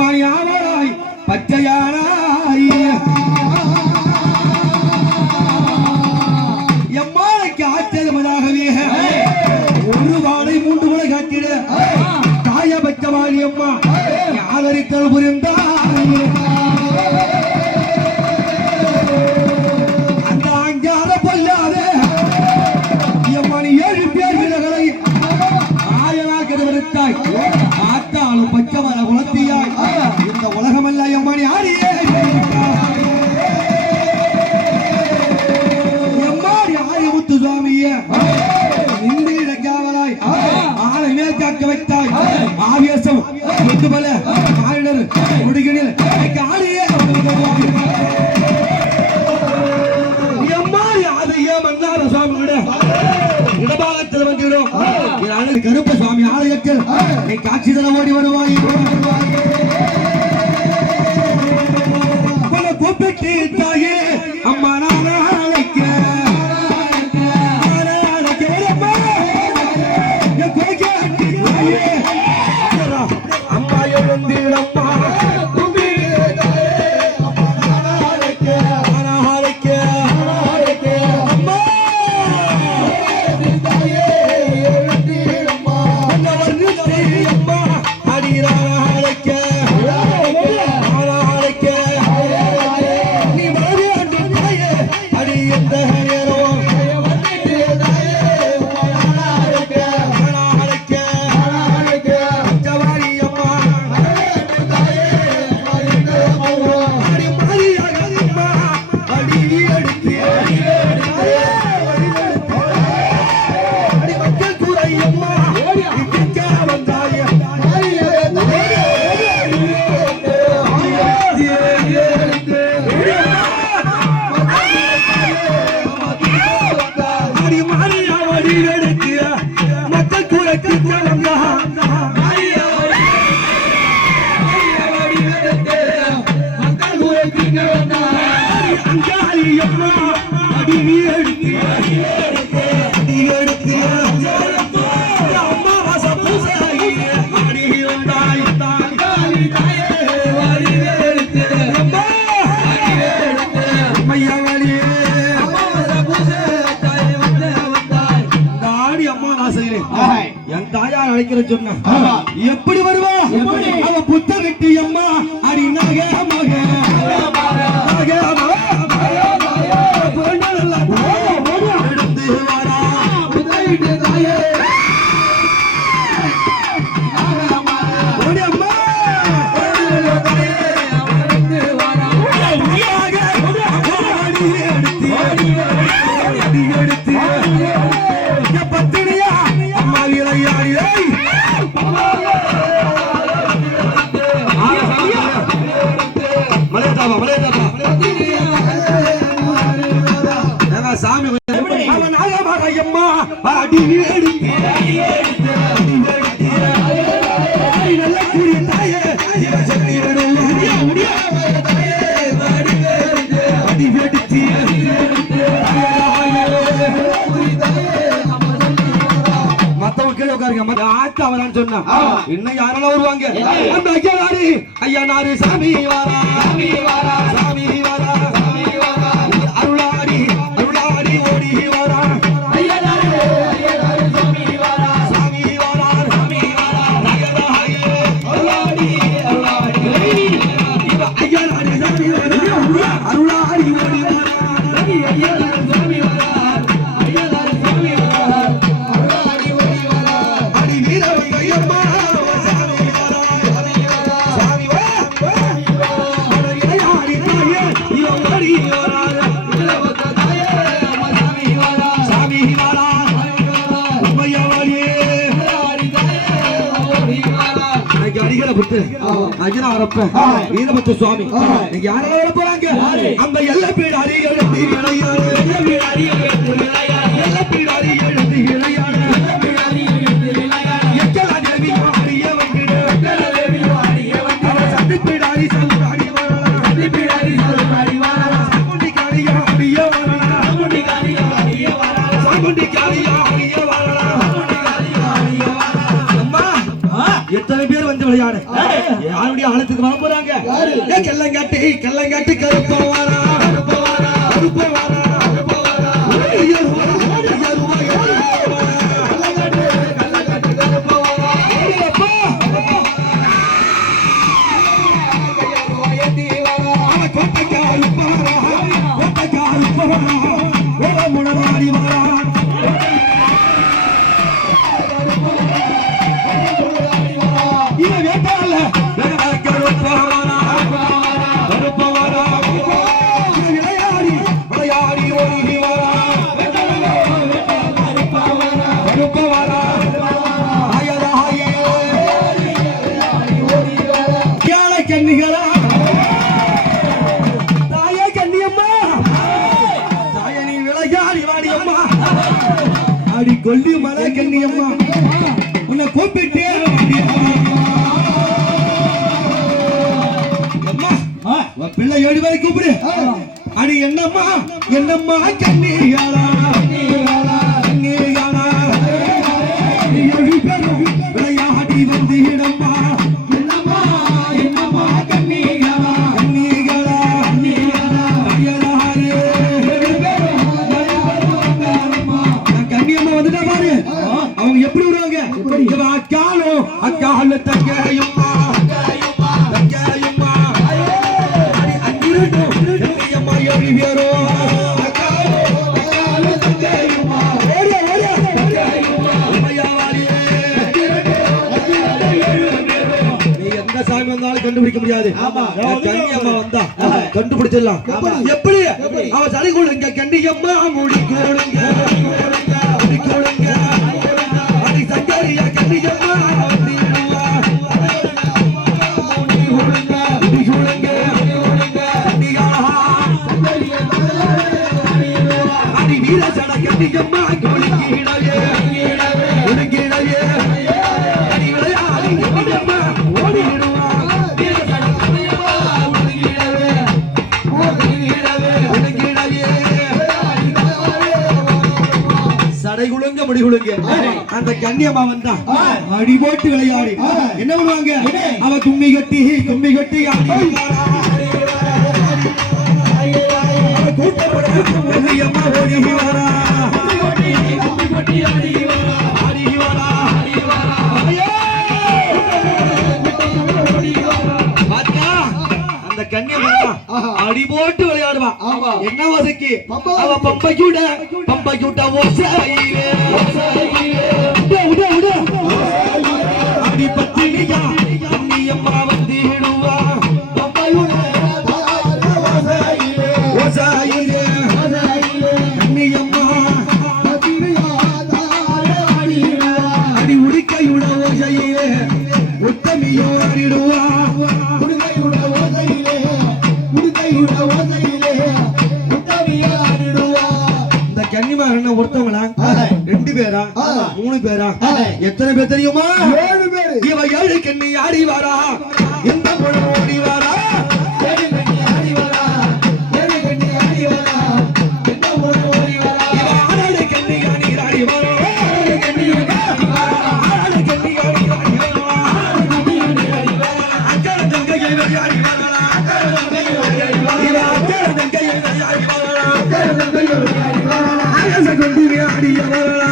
அம்மானி ஆவராய் பச்சையானாய் எம்மானைக்கு ஆச்சரியமாகவே ஒரு வாழை 3 முறை காட்டிட தாய பச்சவாளி அம்மா ஆதரித்தல் புரிந்தாய் அந்த அஞ்சாத பொல்லாதே எம்மானி 7 பேர் வீரர்களை ஆயனாக விடுத்தாய் ஆத்தாலும் பச்சமர குலத்தியாய் இந்த உலகமல்ல எம்மானி ஆடியே எம்மாடி ஆரியமுத்து சுவாமியே இந்திர காவலாய் ஆளை மேல் காக்க வைத்தாய் ஆவேசம் முத்துமல ஆளுநர் முடிகளில் ஆடியே எம்மாடி ஆதையே மன்னார சுவாமி விட இடபாகத்தில் வந்துவிடும் கருப்ப சுவாமி ஆலயத்தில் நீ காட்சி தர ஓடி வருவாய் கூப்பிட்டு தாயே அம்மா நான் அழைக்க அம்மா எழுந்திடம்மா என் தாயார் அழைக்கிற சொன்ன எப்படி வருவா அவ புத்த விட்டு அம்மா அடி நக மக எடுத்து வாரா சாமி அவன் அம்மா அடி எடுத்து நல்ல கூடிய தாயே அடி வெடித்து மத்தவங்க கீழே உட்காருங்க ஆத்தா வரான்னு சொன்னா இன்னும் யாரெல்லாம் வருவாங்க அந்த ஐயா நாரு சாமி வாரா சாமி வாரா சாமி வாரா அருளாடி அருளாடி ஓடி வாரா அருளாடி ஓடி வீரபத்து சுவாமி யாரெல்லாம் போறாங்க அந்த எல்ல பீடு அடிகள் எத்தனை பேர் வந்து விளையாடு யாருடைய ஆழத்துக்கு வர போறாங்க கெல்லங்காட்டு கருப்பா வாரா கொல்லி மலை கண்ணியம்மா உன்னை கூப்பிட்டே பிள்ளை 7 பேரை கூப்பிடு அடி என்னம்மா கண்ணியாளா விளையாடி வந்திடம்மா அவங்க எப்படி வருவாங்க அக்காலும் தங்கையும்மா அங்கிருந்தோம் எழுதி வரும் சாமி வந்தாலும் கண்டுபிடிக்க முடியாது கன்னியம்மா வந்தா கண்டுபிடிச்சிடலாம் எப்படி அவ சளி கொடுங்க கன்னியம்மா முடி கொடுங்க அடி சங்கரியா கன்னியம்மா அடி வீர சட கன்னியம்மா கொடுங்கிடவே அடி விளையாடி கன்னியம்மா ஓடிடுவா சடைகுழுங்க முடிகுழுங்க அந்த கன்னியம்மா வந்தா அடி போட்டு விளையாடி என்ன பண்ணுவாங்க அவ கும்மி கட்டி ஆடி கன்னியம்மா ஓடி வரா அந்த கன்னியம்மா அடி போட்டு விளையாடுவா என்ன வசக்கி அவ பம்பையூட்ட ஓசையிலே அடி பத்தினியா கன்னியம்மா வந்திடுவா ஓசையிலே கன்னியம்மா அடி உடிக்கையுட ஓசையிலே உத்தமியோ ஆடிடுவா ஒருத்தவங்களா 2 பேரா 3 பேரா எத்தனை பேர் தெரியுமா 7 பேர் இவ 7 கண்ணி ஆடி வாரா எந்த பொண்ணு ஓடி வாரா 7 கண்ணி ஆடி வாரா 7 கண்ணி ஆடி வாரா எந்த பொண்ணு ஓடி வாரா இவ 6 கண்ணி ஆடி வாரா 6 கண்ணி ஆடி வாரா 6 கண்ணி ஆடி வாரா அக்கா தங்கை ஆடி வாரா இவ அக்கா தங்கை ஆடி வாரா ஆயச கொண்டி ஆடி வரலா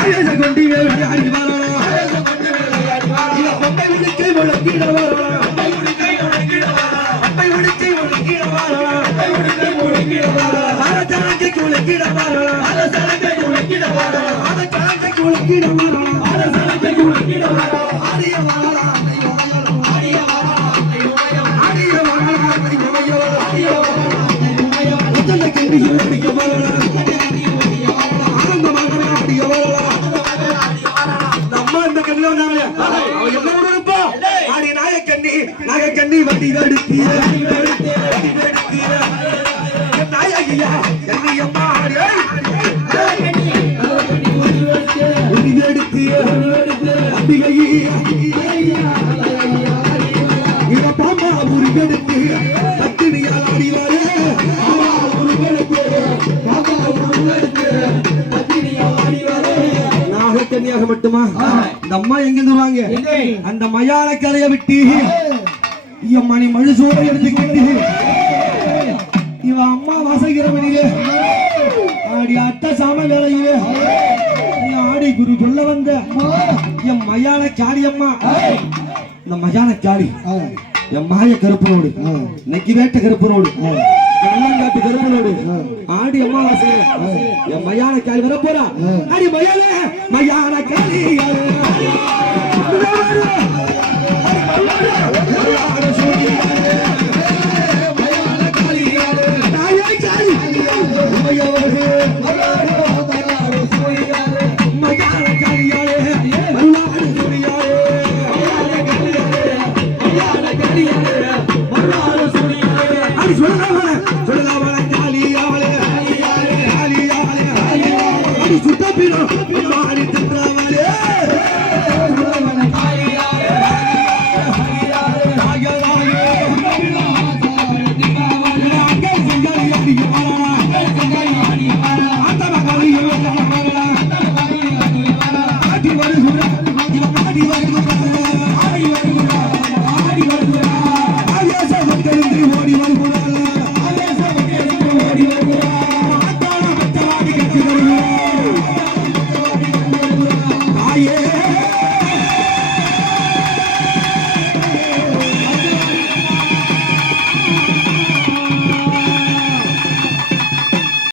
ஆயச கொண்டி ஆடி வரலா இவ பம்பை விடுக்கை முழங்கிட வரலா பம்பை விடுக்கை முழங்கிட வரலா ஆரச்சலங்கை குளக்கிட வரலா ஆரச்சலங்கை குளக்கிட வரலா ஆடிய வரலா நாகக்கண்ணி வண்டி எடுத்திய நாயகியா கண்ணியம்மா எடுத்திய அம்பிகையே இவ பாமா முருகெடுத்து பத்தினியால் ஆடிவாரே நாகக்கன்னியாக மட்டுமா இந்த அந்த அம்மா எங்க இருந்து வருவாங்க அந்த மயான கரையை விட்டு மணி மழுசோடு எடுத்துக்கிட்டு இவ அம்மா வாசகிறவனிலே ஆடி அட்ட சாம வேலையிலே ஆடி குரு சொல்ல வந்த என் மயான காளி அம்மா இந்த மயான காளி என் மாய கருப்பனோடு நெக்கி வேட்ட கருப்பனோடு கண்ணங்காட்டு கருப்பனோடு ஆடி அம்மா வாசகர் என் மயான காளி வர போறா ஆடி மயான காளி